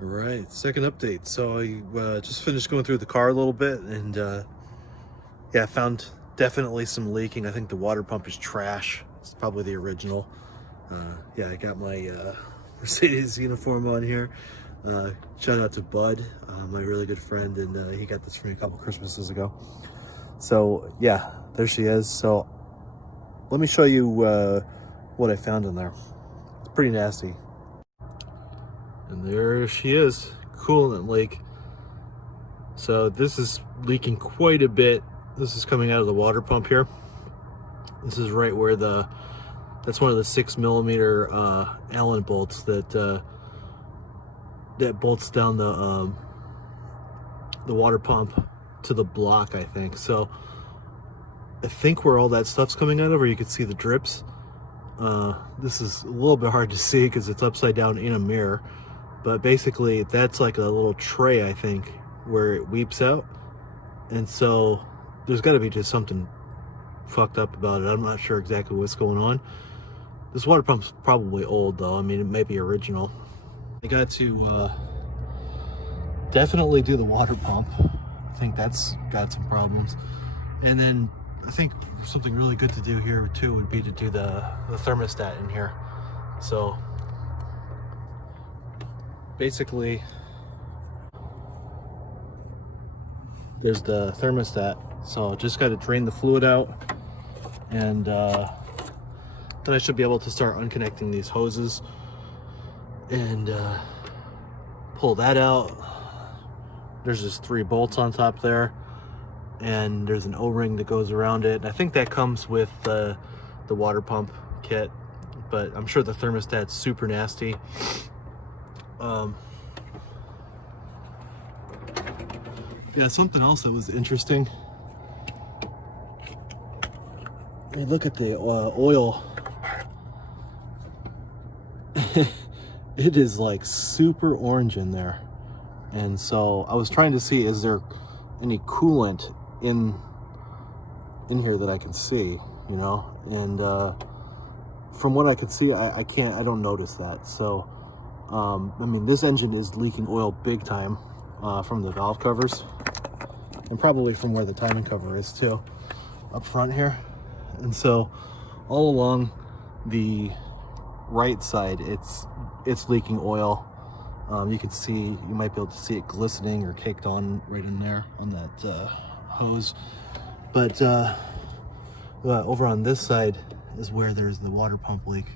All right, second update. So I just finished going through the car a little bit, and yeah, I found definitely some leaking. I think the water pump is trash. It's probably the original. Yeah, I got my Mercedes uniform on here. Shout out to Bud, my really good friend, and he got this for me a couple Christmases ago. So yeah, there she is. So let me show you what I found in there. It's pretty nasty. And there she is, coolant leak. So this is leaking quite a bit. This is coming out of the water pump here. This is right where that's one of the 6mm Allen bolts that bolts down the water pump to the block, I think. So I think where all that stuff's coming out of, or you can see the drips. This is a little bit hard to see because it's upside down in a mirror, but basically that's like a little tray, I think, where it weeps out. And so there's got to be just something fucked up about it. I'm not sure exactly what's going on. This water pump's probably old though. I mean, it might be original. I got to definitely do the water pump. I think that's got some problems. And then I think something really good to do here too would be to do the thermostat in here. So basically there's the thermostat. So just got to drain the fluid out, and then I should be able to start unconnecting these hoses and pull that out. There's just 3 bolts on top there, and there's an O-ring that goes around it. I think that comes with the water pump kit, but I'm sure the thermostat's super nasty. Yeah, something else that was interesting. I mean, look at the oil. It is like super orange in there. And so I was trying to see, is there any coolant in here that I can see, you know? And from what I could see, I don't notice that. So I mean, this engine is leaking oil big time from the valve covers, and probably from where the timing cover is too, up front here. And so all along the right side, it's leaking oil. You can see, you might be able to see it glistening or caked on right in there on that hose. But over on this side is where there's the water pump leak.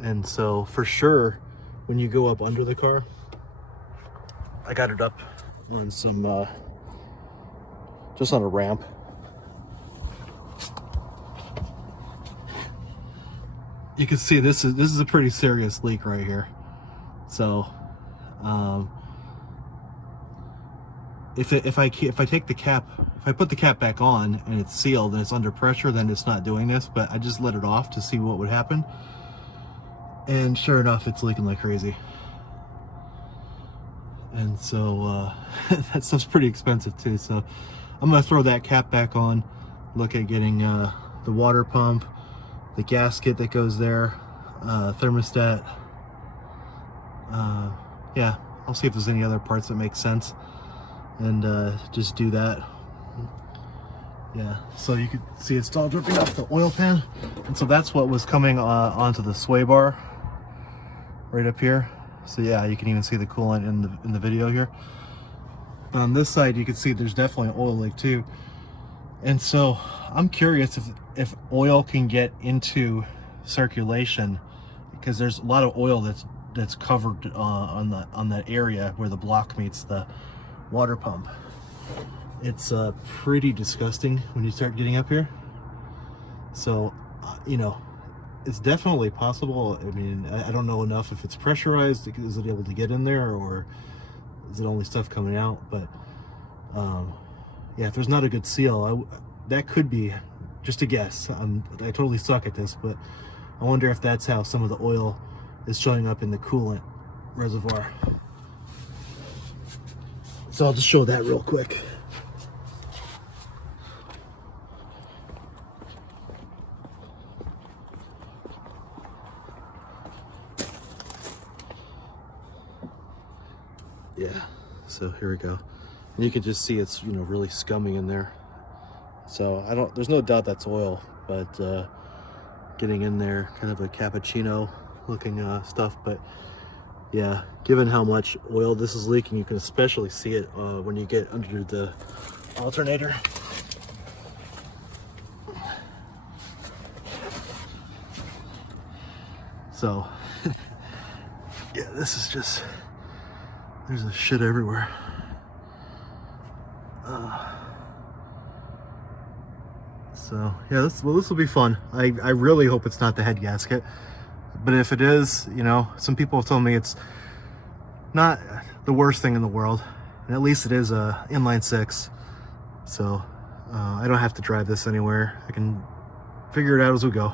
And so for sure, when you go up under the car, I got it up on some, just on a ramp. You can see this is a pretty serious leak right here. So if I take the cap, if I put the cap back on and it's sealed and it's under pressure, then it's not doing this. But I just let it off to see what would happen, and sure enough, it's leaking like crazy. And so that stuff's pretty expensive too. So I'm gonna throw that cap back on, look at getting the water pump, the gasket that goes there, thermostat. Yeah, I'll see if there's any other parts that make sense, and just do that. Yeah, so you can see it's all dripping off the oil pan, and so that's what was coming onto the sway bar right up here. So yeah, you can even see the coolant in the video here. On this side, you can see there's definitely an oil leak too. And so I'm curious if oil can get into circulation, because there's a lot of oil that's covered on that area where the block meets the water pump. It's pretty disgusting when you start getting up here. So you know, it's definitely possible. I mean, I don't know enough if it's pressurized. Is it able to get in there, or is it only stuff coming out? But yeah, if there's not a good seal, that could be just a guess. I totally suck at this, but I wonder if that's how some of the oil is showing up in the coolant reservoir. So I'll just show that real quick. Yeah, so here we go. And you can just see it's, you know, really scumming in there. So there's no doubt that's oil, but getting in there, kind of a cappuccino looking stuff. But yeah, given how much oil this is leaking, you can especially see it when you get under the alternator. So yeah, this is just, there's a shit everywhere. So yeah, this will be fun. I really hope it's not the head gasket, but if it is, you know, some people have told me it's not the worst thing in the world, and at least it is a inline six, so I don't have to drive this anywhere. I can figure it out as we go.